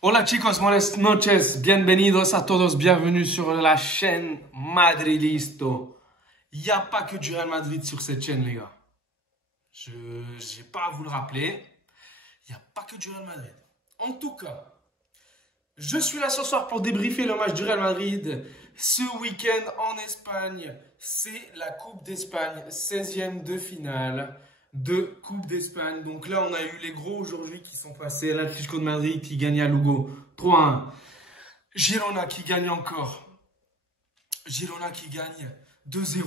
Hola chicos, buenas noches, bienvenidos a todos, bienvenue sur la chaîne Madridisto. Il n'y a pas que du Real Madrid sur cette chaîne les gars. Je n'ai pas à vous le rappeler, il n'y a pas que du Real Madrid. En tout cas, je suis là ce soir pour débriefer le match du Real Madrid. Ce week-end en Espagne, c'est la Coupe d'Espagne, 16e de finale de Coupe d'Espagne. Donc là, on a eu les gros aujourd'hui qui sont passés. L'Atlético de Madrid qui gagne à Lugo 3-1. Girona qui gagne encore. Girona qui gagne 2-0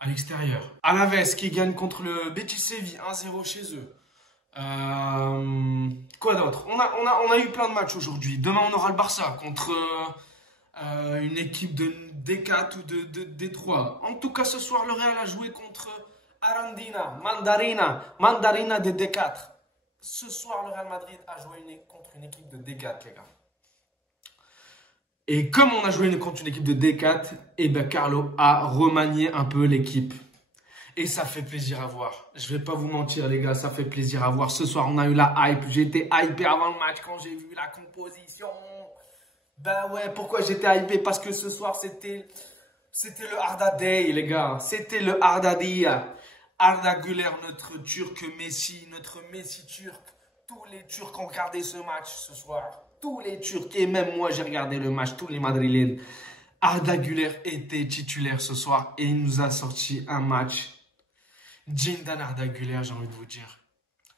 à l'extérieur. Alaves qui gagne contre le Betis Séville 1-0 chez eux. Quoi d'autre? On a eu plein de matchs aujourd'hui. Demain, on aura le Barça contre une équipe de D4 ou de D3. En tout cas, ce soir, le Real a joué contre Mandarina de D4. Ce soir, le Real Madrid a joué contre une équipe de D4, les gars. Et comme on a joué contre une équipe de D4, et ben Carlo a remanié un peu l'équipe. Et ça fait plaisir à voir. Je vais pas vous mentir, les gars, ça fait plaisir à voir. Ce soir, on a eu la hype. J'étais hypé avant le match quand j'ai vu la composition. Ben ouais, pourquoi j'étais hypé? Parce que ce soir, c'était le Arda Day, les gars. C'était le Arda Dia. Arda Güler, notre Turc Messi, notre Messi turc. Tous les Turcs ont regardé ce match ce soir. Tous les Turcs. Et même moi, j'ai regardé le match. Tous les Madrilènes. Arda Güler était titulaire ce soir. Et il nous a sorti un match. Jindan Arda Güler, j'ai envie de vous dire.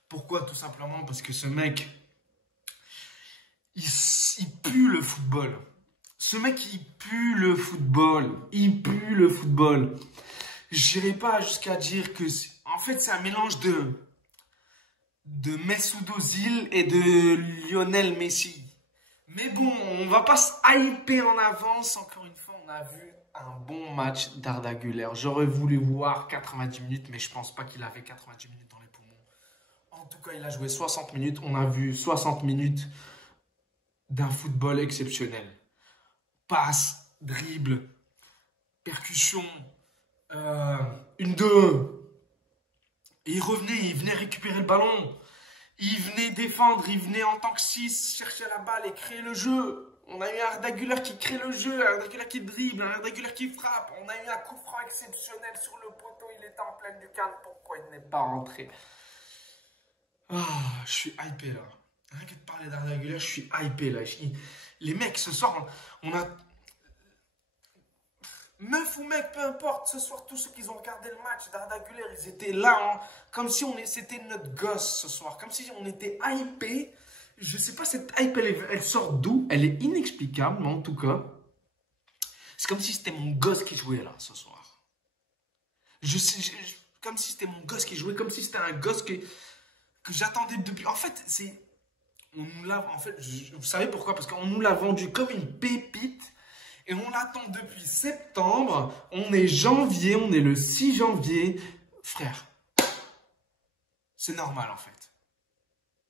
Pourquoi? Tout simplement parce que ce mec, il pue le football. Ce mec, il pue le football. Il pue le football. J'irai pas jusqu'à dire que... En fait, c'est un mélange de Mesut Özil et de Lionel Messi. Mais bon, on va pas se hyper en avance. Encore une fois, on a vu un bon match d'Arda Güler. J'aurais voulu voir 90 minutes, mais je pense pas qu'il avait 90 minutes dans les poumons. En tout cas, il a joué 60 minutes. On a vu 60 minutes d'un football exceptionnel. Passe, dribble, percussion, 1-2. Et il venait récupérer le ballon. Il venait défendre, il venait en tant que 6 chercher la balle et créer le jeu. On a eu un Arda Güler qui crée le jeu, un Arda Güler qui dribble, un Arda Güler qui frappe. On a eu un coup franc exceptionnel sur le poteau, il était en pleine lucarne. Pourquoi il n'est pas rentré? Je suis hypé là. Rien que de parler d'Arda Güler, je suis hypé là. Les mecs, ce soir, on a... Meuf ou mec, peu importe, ce soir, tous ceux qui ont regardé le match d'Arda Güler, ils étaient là, hein, comme si c'était notre gosse ce soir, comme si on était hypé. Je sais pas, cette hype, elle sort d'où? Elle est inexplicable, mais en tout cas, c'est comme si c'était mon gosse qui jouait là, ce soir. Comme si c'était mon gosse qui jouait, comme si c'était un gosse que j'attendais depuis... En fait, vous savez pourquoi? Parce qu'on nous l'a vendu comme une pépite. Et on l'attend depuis septembre. On est janvier, on est le 6 janvier. Frère, c'est normal en fait.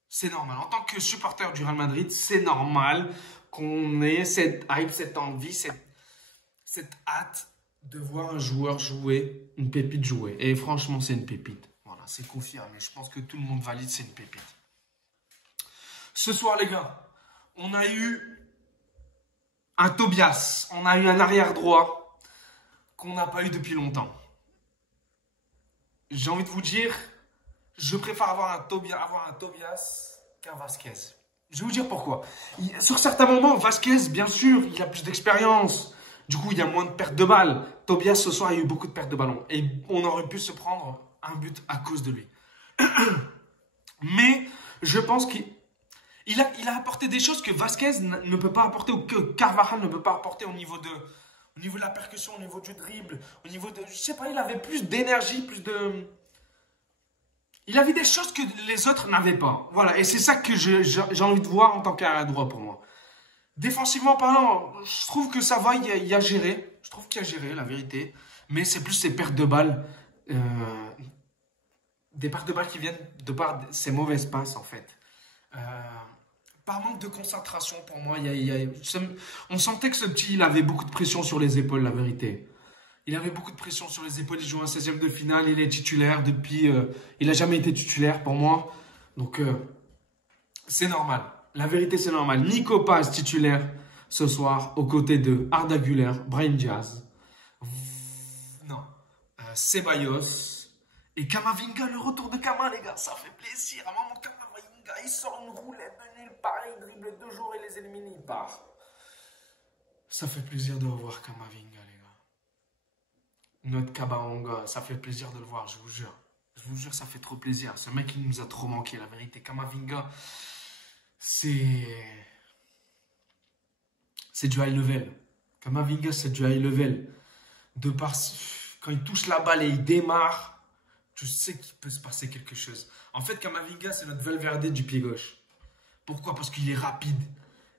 C'est normal. En tant que supporter du Real Madrid, c'est normal qu'on ait cette hype, cette envie, cette hâte de voir un joueur jouer, une pépite jouer. Et franchement, c'est une pépite. Voilà, c'est confirmé. Je pense que tout le monde valide, c'est une pépite. Ce soir, les gars, on a eu un Tobias, on a eu un arrière droit qu'on n'a pas eu depuis longtemps. J'ai envie de vous dire, je préfère avoir un Tobias qu'un Vasquez. Je vais vous dire pourquoi. Sur certains moments, Vasquez, bien sûr, il a plus d'expérience. Du coup, il y a moins de pertes de balles. Tobias, ce soir, il y a eu beaucoup de pertes de ballon. Et on aurait pu se prendre un but à cause de lui. Mais je pense qu'il a apporté des choses que Vasquez ne peut pas apporter, ou que Carvajal ne peut pas apporter au niveau de la percussion, au niveau du dribble, au niveau de... Je sais pas, il avait plus d'énergie, plus de... Il avait des choses que les autres n'avaient pas. Voilà, et c'est ça que j'ai envie de voir en tant qu'arrière droit pour moi. Défensivement parlant, je trouve que ça va, il y a géré. Je trouve qu'il y a géré, la vérité. Mais c'est plus ces pertes de balles. Des pertes de balles qui viennent de par ces mauvaises passes, en fait. Par manque de concentration, pour moi, on sentait que ce petit, il avait beaucoup de pression sur les épaules, la vérité. Il avait beaucoup de pression sur les épaules, il joue un 16e de finale, il est titulaire depuis... il n'a jamais été titulaire pour moi, donc c'est normal. la vérité, c'est normal. Nico Paz titulaire ce soir aux côtés de Arda Güler, Brahim Diaz. Non. Ceballos et Camavinga, le retour de Cama, les gars. Ça fait plaisir. À un moment, Camavinga, il sort une roulette de nulle part. Il dribble 2 jours et les élimine, il part. Ça fait plaisir de revoir Camavinga, les gars. Notre Kabahanga, ça fait plaisir de le voir, je vous jure. Je vous jure, ça fait trop plaisir. Ce mec, il nous a trop manqué, la vérité. Camavinga, c'est du high level. Camavinga, c'est du high level. Quand il touche la balle et il démarre, tu sais qu'il peut se passer quelque chose. En fait, Camavinga, c'est notre Valverde du pied gauche. Pourquoi? Parce qu'il est rapide.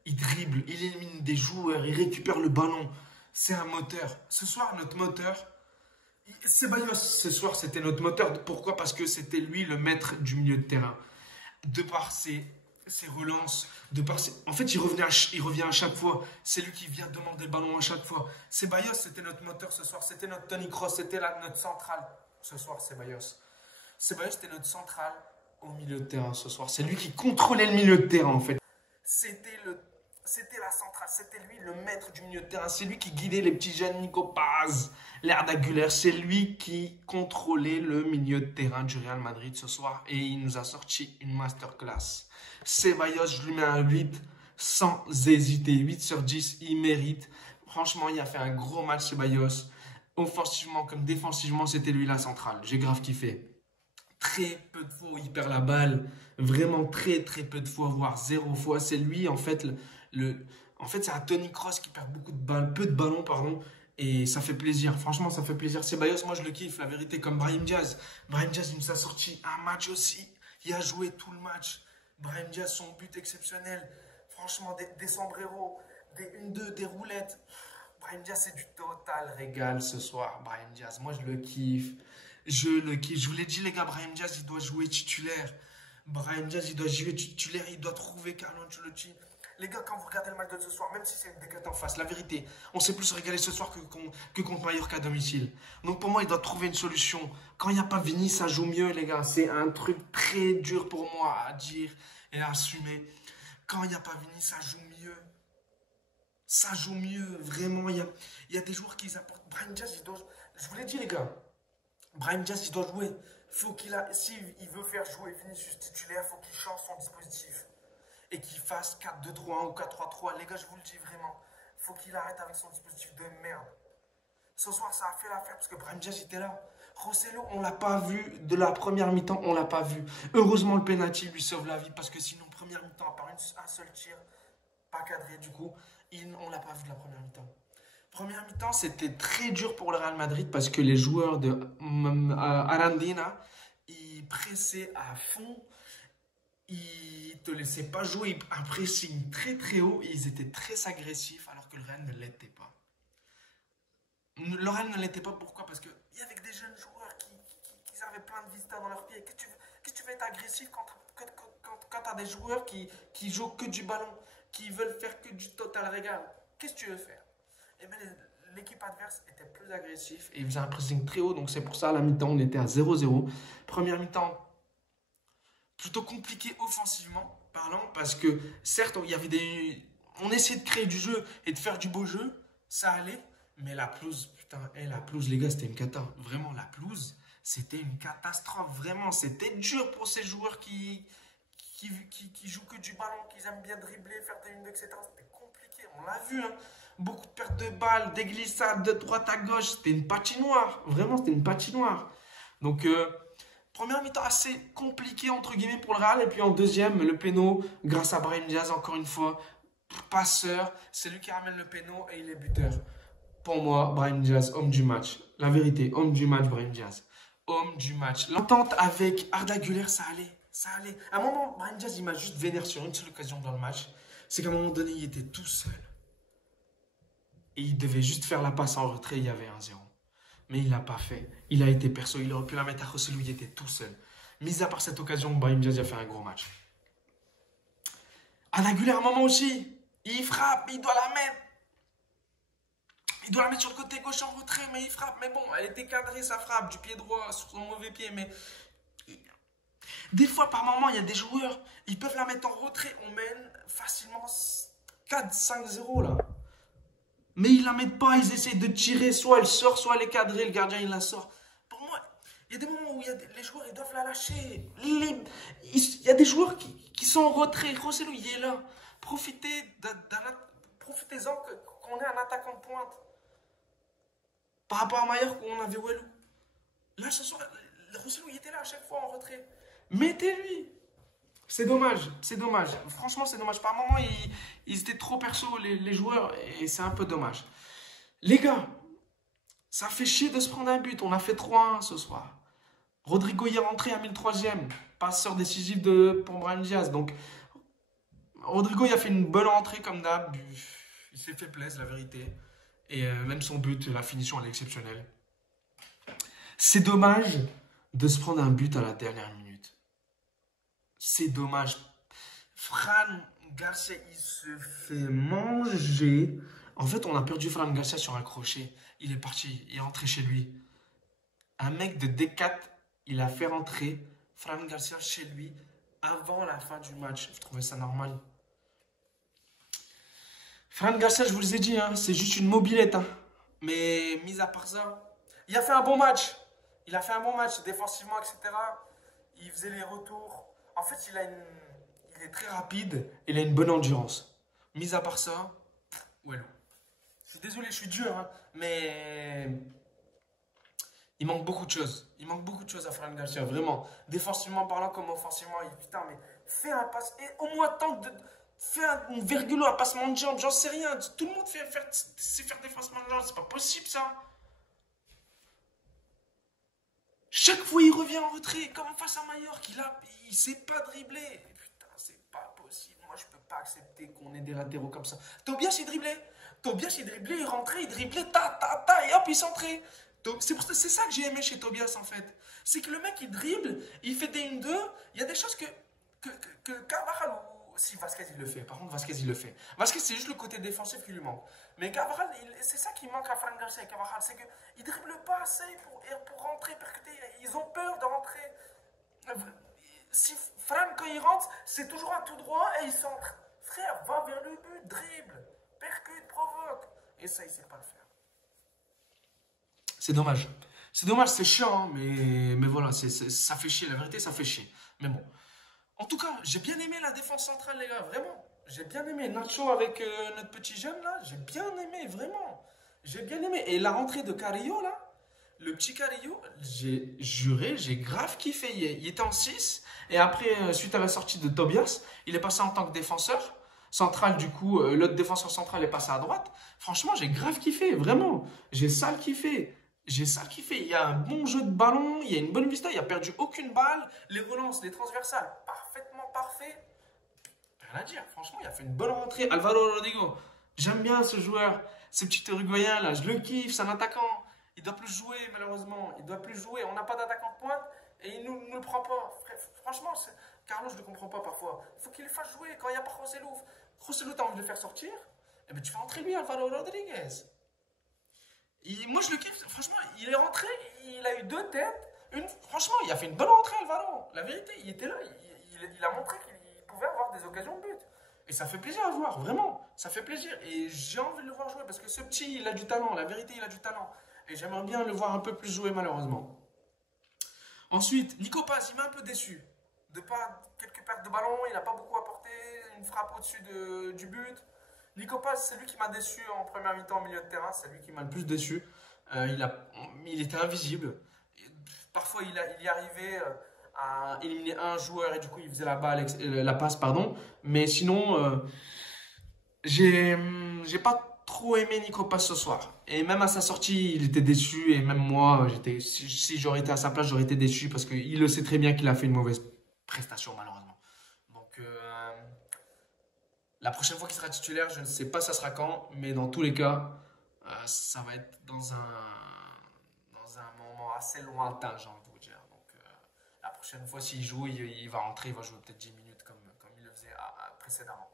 Il dribble, il élimine des joueurs, il récupère le ballon. C'est un moteur. Ce soir, notre moteur, Ceballos, ce soir, c'était notre moteur. Pourquoi? Parce que c'était lui le maître du milieu de terrain. De par ses relances, en fait, il revient à chaque fois. C'est lui qui vient demander le ballon à chaque fois. Ceballos, c'était notre moteur ce soir. C'était notre Toni Kroos, c'était notre centrale ce soir, Ceballos. Ceballos, c'était notre centrale au milieu de terrain ce soir. C'est lui qui contrôlait le milieu de terrain, en fait. C'était la centrale, c'était lui le maître du milieu de terrain. C'est lui qui guidait les petits jeunes, Nico Paz, Arda Güler. C'est lui qui contrôlait le milieu de terrain du Real Madrid ce soir. Et il nous a sorti une masterclass. Ceballos, je lui mets un 8 sans hésiter. 8 sur 10, il mérite. Franchement, il a fait un gros match, Ceballos. Offensivement comme défensivement, c'était lui la centrale. J'ai grave kiffé. Très peu de fois où il perd la balle. Vraiment très peu de fois, voire 0 fois. C'est lui, en fait, en fait, c'est un Toni Kroos qui perd beaucoup de balles, peu de ballons, pardon. Et ça fait plaisir. Franchement, ça fait plaisir. Ceballos, moi, je le kiffe, la vérité, comme Brahim Diaz. Brahim Diaz, il nous a sorti un match aussi. Il a joué tout le match. Brahim Diaz, son but exceptionnel. Franchement, des sombreros, des 1-2, des roulettes. Brahim Diaz, c'est du total régal ce soir. Brahim Diaz, moi, je le kiffe. Je le kiffe. Je vous l'ai dit, les gars, Brahim Diaz, il doit jouer titulaire. Brahim Diaz, il doit jouer titulaire. Il doit trouver Carlo Ancelotti. Les gars, quand vous regardez le match de ce soir, même si c'est une décade en face, la vérité, on s'est plus régalé ce soir que contre Mallorca à domicile. Donc pour moi, il doit trouver une solution. Quand il n'y a pas Vini, ça joue mieux, les gars. C'est un truc très dur pour moi à dire et à assumer. Quand il n'y a pas Vini, ça joue mieux. Ça joue mieux, vraiment. Il y a des joueurs qui apportent. Brahim Diaz, il doit... Je vous l'ai dit, les gars. Brahim Diaz, il doit jouer. S'il veut faire jouer Vinicius titulaire, il faut qu'il change son dispositif. Et qu'il fasse 4-2-3-1 ou 4-3-3. Les gars, je vous le dis vraiment. Il faut qu'il arrête avec son dispositif de merde. Ce soir, ça a fait l'affaire parce que Brahim Diaz était là. Rosselló, on ne l'a pas vu. De la première mi-temps, on ne l'a pas vu. Heureusement, le penalty lui sauve la vie parce que sinon, première mi-temps, à part un seul tir, pas cadré du coup, on ne l'a pas vu de la première mi-temps. Première mi-temps, c'était très dur pour le Real Madrid parce que les joueurs de Arandina, ils pressaient à fond. Ils ne te laissaient pas jouer, un pressing très haut et ils étaient très agressifs alors que le Real ne l'était pas. Le Real ne l'était pas, pourquoi? Parce qu'il y avait des jeunes joueurs qui avaient plein de visiteurs dans leurs pieds. Qu'est-ce que tu veux être agressif quand tu as des joueurs qui jouent que du ballon, qui veulent faire que du total régal? Qu'est-ce que tu veux faire? Et bien l'équipe adverse était plus agressive et il faisait un pressing très haut, donc c'est pour ça à la mi-temps on était à 0-0. Première mi-temps plutôt compliqué offensivement parlant parce que certes il y avait on essayait de créer du jeu et de faire du beau jeu, ça allait, mais la pelouse, putain, la pelouse les gars, c'était une cata, vraiment la pelouse, c'était une catastrophe, vraiment, c'était dur pour ces joueurs qui jouent que du ballon, qui aiment bien dribbler, faire des lignes, etc. C'était compliqué, on l'a vu, hein. Beaucoup de pertes de balles, des glissades de droite à gauche, c'était une patinoire, vraiment c'était une patinoire. Donc première mi-temps assez compliqué entre guillemets pour le Real. Et puis en deuxième, le péno, grâce à Brahim Diaz, encore une fois, passeur. C'est lui qui ramène le péno et il est buteur. Pour moi, Brahim Diaz, homme du match. La vérité, homme du match, Brahim Diaz. Homme du match. L'entente avec Arda Güler, ça allait. Ça allait. À un moment, Brahim Diaz, il m'a juste vénère sur une seule occasion dans le match. C'est qu'à un moment donné, il était tout seul. Et il devait juste faire la passe en retrait, il y avait 1-0. Mais il ne l'a pas fait. Il a été perso. Il aurait pu la mettre à Rosselló, il était tout seul. Mis à part cette occasion, Brahim Diaz a fait un gros match. Arda Güler, à un moment aussi, il frappe, il doit la mettre. Il doit la mettre sur le côté gauche en retrait, mais il frappe. Mais bon, elle était cadrée, sa frappe, du pied droit, sur son mauvais pied. Mais Des fois, par moment, il y a des joueurs, ils peuvent la mettre en retrait. On mène facilement 4-5-0 là. Mais ils la mettent pas, ils essayent de tirer, soit elle sort, soit elle est cadrée, le gardien il la sort. Pour moi, il y a des moments où les joueurs ils doivent la lâcher. Il y a des joueurs qui sont en retrait. Rossellou, il est là. Profitez-en qu'on ait un attaquant de pointe. Par rapport à Maillard, où on avait Wellou. Là, ce soir, Rossellou, il était là à chaque fois en retrait. Mettez-lui. C'est dommage, c'est dommage. Franchement, c'est dommage. Par moments, ils étaient trop perso, les joueurs, et c'est un peu dommage. Les gars, ça fait chier de se prendre un but. On a fait 3-1 ce soir. Rodrigo y est rentré à 1003e. Passeur décisif pour Brahim Diaz. Donc, Rodrigo il a fait une bonne entrée comme d'hab. Il s'est fait plaisir, la vérité. Et même son but, la finition, elle est exceptionnelle. C'est dommage de se prendre un but à la dernière minute. C'est dommage. Fran Garcia, il se fait manger. En fait, on a perdu Fran Garcia sur un crochet. Il est parti, il est rentré chez lui. Un mec de D4, il a fait rentrer Fran Garcia chez lui avant la fin du match. Je trouvais ça normal. Fran Garcia, je vous le ai dit, hein, c'est juste une mobilette. Hein. Mais mis à part ça, il a fait un bon match. Il a fait un bon match défensivement, etc. Il faisait les retours. En fait, il est très rapide. Il a une bonne endurance. Mis à part ça, ouais, non. Je suis désolé, je suis dur, hein, mais il manque beaucoup de choses. Il manque beaucoup de choses à Fran Garcia, vraiment. Défensivement parlant comme offensivement, putain, mais fais un passe. Et au moins tente de. Fais une virgule à passement de jambe, j'en sais rien. Tout le monde sait faire des passements de jambe, c'est pas possible ça. Chaque fois il revient en retrait, comme face à Mallorca, il sait pas dribbler. Putain, c'est pas possible. Moi je peux pas accepter qu'on ait des latéraux comme ça. Tobias il driblait. Il rentrait, il driblait, et hop, il centrait. C'est ça que j'ai aimé chez Tobias en fait. C'est que le mec il dribble, il fait des 1-2, il y a des choses que Carvajal si Vasquez il le fait, par contre Vasquez il le fait. Vasquez c'est juste le côté défensif qui lui manque. Mais Carvajal, c'est ça qui manque à Fran Garcia et Carvajal, c'est qu'il ne dribble pas assez pour rentrer, percuter. Ils ont peur de rentrer. Si Fran quand il rentre, c'est toujours un tout droit et il centre. Frère, va vers le but, dribble, percute, provoque. Et ça il sait pas le faire. C'est dommage. C'est dommage, c'est chiant, hein, mais voilà, ça fait chier, la vérité ça fait chier. Mais bon. En tout cas, j'ai bien aimé la défense centrale, les gars, vraiment. J'ai bien aimé Nacho avec notre petit jeune, là. J'ai bien aimé, vraiment. J'ai bien aimé. Et la rentrée de Carrillo, là, le petit Carrillo, j'ai juré, j'ai grave kiffé. Il était en 6. Et après, suite à la sortie de Tobias, il est passé en tant que défenseur central. Du coup, l'autre défenseur central est passé à droite. Franchement, j'ai grave kiffé, vraiment. J'ai sale kiffé. J'ai ça kiffé. Il y a un bon jeu de ballon, il y a une bonne vista, il a perdu aucune balle. Les relances, les transversales, parfaitement parfait. Rien à dire, franchement, il a fait une bonne rentrée. Alvaro Rodrigo, j'aime bien ce joueur, ce petit Uruguayen là, je le kiffe, c'est un attaquant. Il doit plus jouer malheureusement, il doit plus jouer. On n'a pas d'attaquant de pointe et il ne le prend pas. Franchement, Carlos, je ne le comprends pas parfois. Il faut qu'il le fasse jouer quand il n'y a pas Rossellou. Rossellou, t'as envie de le faire sortir, eh ben, tu fais entrer lui, Alvaro Rodriguez. Moi, je le kiffe. Franchement, il est rentré, il a eu 2 têtes. Franchement, il a fait une bonne rentrée, Alvaro. La vérité, il était là. Il a montré qu'il pouvait avoir des occasions de but. Et ça fait plaisir à voir, vraiment. Ça fait plaisir. Et j'ai envie de le voir jouer parce que ce petit, il a du talent. La vérité, il a du talent. Et j'aimerais bien le voir un peu plus jouer, malheureusement. Ensuite, Nico Paz, il m'a un peu déçu. De pas quelques pertes de ballon, il n'a pas beaucoup apporté. Une frappe au-dessus du but. Nico Paz, c'est lui qui m'a déçu en première mi-temps au milieu de terrain. C'est lui qui m'a le plus déçu. Il était invisible. Parfois, il y arrivait à éliminer un joueur et du coup, il faisait la passe, pardon. Mais sinon, j'ai pas trop aimé Nico Paz ce soir. Et même à sa sortie, il était déçu. Et même moi, si j'aurais été à sa place, j'aurais été déçu parce qu'il le sait très bien qu'il a fait une mauvaise prestation, malheureusement. Donc, la prochaine fois qu'il sera titulaire, je ne sais pas ça sera quand, mais dans tous les cas, ça va être dans un moment assez lointain, j'ai envie de vous dire. Donc, la prochaine fois, s'il joue, il va rentrer, il va jouer peut-être 10 minutes comme il le faisait précédemment.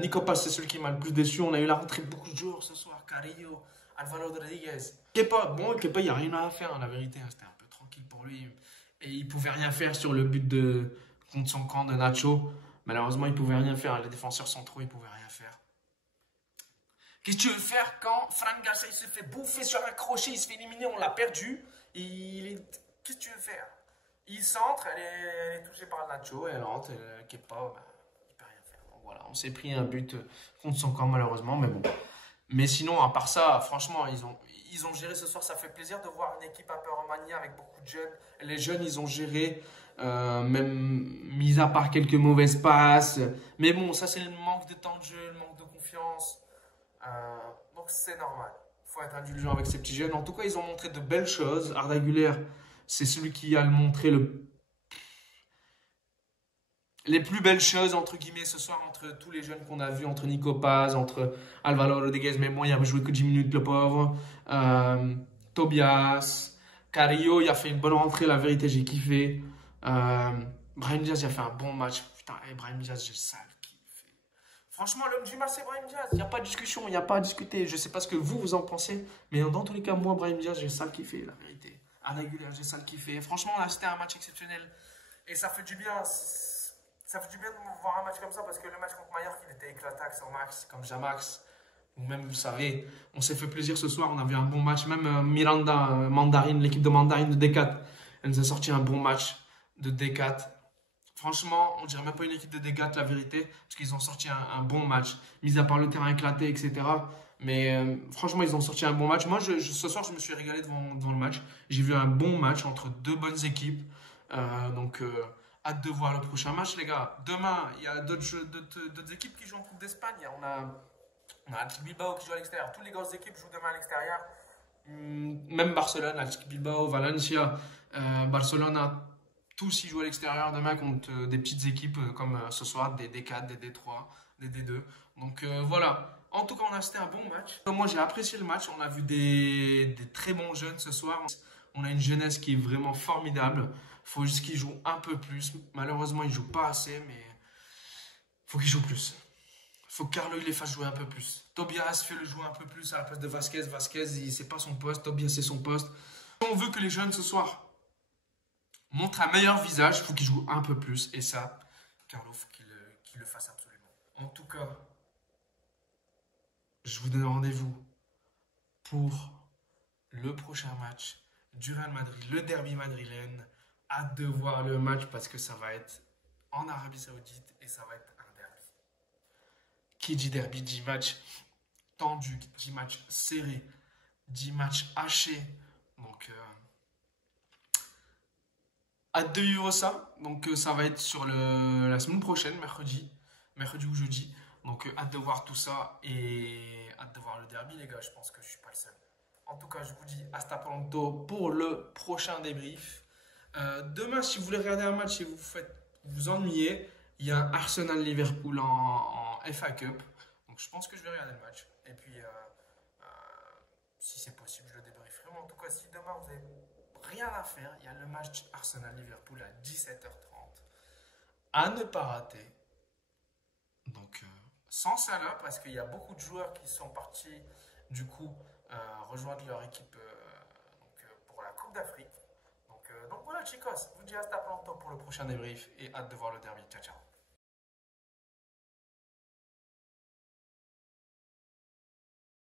Nico Paz, c'est celui qui m'a le plus déçu. On a eu la rentrée de beaucoup de joueurs ce soir. Carrillo, Alvaro Rodriguez. Kepa, il n'y a rien à faire, hein, la vérité. Hein, c'était un peu tranquille pour lui. Et il pouvait rien faire sur le but contre son camp de Nacho. Malheureusement, il pouvait rien faire. Les défenseurs centraux, ils pouvaient rien faire. Qu'est-ce que tu veux faire quand Fran Garcia se fait bouffer sur un crochet, il se fait éliminer, on l'a perdu. Qu'est-ce que tu veux faire? Il centre, elle est touchée par Nacho, elle rentre, elle ne pas, bah, il peut rien faire. Donc voilà, on s'est pris un but contre son camp malheureusement, mais bon. Mais sinon, à part ça, franchement, ils ont géré ce soir. Ça fait plaisir de voir une équipe un peu remaniée avec beaucoup de jeunes. Les jeunes, ils ont géré, même mis à part quelques mauvaises passes. Mais bon, ça, c'est le manque de temps de jeu, le manque de confiance. Donc, c'est normal. Il faut être indulgent avec ces petits jeunes. En tout cas, ils ont montré de belles choses. Arda Güler, c'est celui qui a montré les plus belles choses, entre guillemets, ce soir, entre tous les jeunes qu'on a vus, entre Nico Paz, entre Alvaro Rodriguez, mais moi, il avait joué que 10 minutes, le pauvre. Tobias, Carrillo, il a fait une bonne rentrée, la vérité, j'ai kiffé. Brahim Diaz, il a fait un bon match. Putain, Brahim Diaz, j'ai le sale kiffé. Franchement, l'homme du match, c'est Brahim Diaz. Il n'y a pas de discussion, il n'y a pas à discuter. Je ne sais pas ce que vous en pensez, mais dans tous les cas, moi, Brahim Diaz, j'ai le sale kiffé, la vérité. À régulière, j'ai le sale kiffé. Franchement, là, c'était un match exceptionnel. Et ça fait du bien. Ça fait du bien de voir un match comme ça parce que le match contre Mallorca, il était éclatant sur Max, comme Jamax. Ou même, vous savez, on s'est fait plaisir ce soir, on a vu un bon match. Même Miranda, Mandarine, l'équipe de Mandarine de D4, elle nous a sorti un bon match de D4. Franchement, on dirait même pas une équipe de D4, la vérité, parce qu'ils ont sorti un bon match, mis à part le terrain éclaté, etc. Mais franchement, ils ont sorti un bon match. Moi, ce soir, je me suis régalé devant le match. J'ai vu un bon match entre deux bonnes équipes. Donc, hâte de voir le prochain match, les gars. Demain, il y a d'autres équipes qui jouent en Coupe d'Espagne. On a Athletic Bilbao qui joue à l'extérieur. Toutes les grosses équipes jouent demain à l'extérieur. Même Barcelone, Athletic Bilbao, Valencia, Barcelone, tous ils jouent à l'extérieur demain contre des petites équipes comme ce soir, des D4, des D3, des D2. Donc voilà. En tout cas, on a assisté à un bon match. Moi, j'ai apprécié le match. On a vu des très bons jeunes ce soir. On a une jeunesse qui est vraiment formidable. Il faut juste qu'ils jouent un peu plus. Malheureusement, ils ne jouent pas assez, mais il faut qu'ils jouent plus. Il faut que Carlo il les fasse jouer un peu plus. Tobias fait le jouer un peu plus à la place de Vasquez. Vasquez, c'est pas son poste. Tobias, c'est son poste. Si on veut que les jeunes ce soir montrent un meilleur visage, il faut qu'ils jouent un peu plus. Et ça, Carlo, il faut qu'il le fasse absolument. En tout cas, je vous donne rendez-vous pour le prochain match du Real Madrid, le derby madrilène. Hâte de voir le match parce que ça va être en Arabie Saoudite et ça va être un derby. Qui dit derby dit match tendu, dit match serré, dit match haché. Donc, hâte de vivre ça. Donc, ça va être sur la semaine prochaine, mercredi ou jeudi. Donc, hâte de voir tout ça et hâte de voir le derby, les gars. Je pense que je ne suis pas le seul. En tout cas, je vous dis hasta pronto pour le prochain débrief. Demain, si vous voulez regarder un match et vous ennuyez, il y a un Arsenal-Liverpool en FA Cup. Donc, je pense que je vais regarder le match. Et puis, si c'est possible, je le débrieferai. En tout cas, si demain, vous n'avez rien à faire, il y a le match Arsenal-Liverpool à 17h30. À ne pas rater. Donc, sans ça là, parce qu'il y a beaucoup de joueurs qui sont partis, du coup, rejoindre leur équipe pour la Coupe d'Afrique. Donc voilà, chicos, je vous dis hasta pronto pour le prochain débrief et hâte de voir le derby. Ciao, ciao.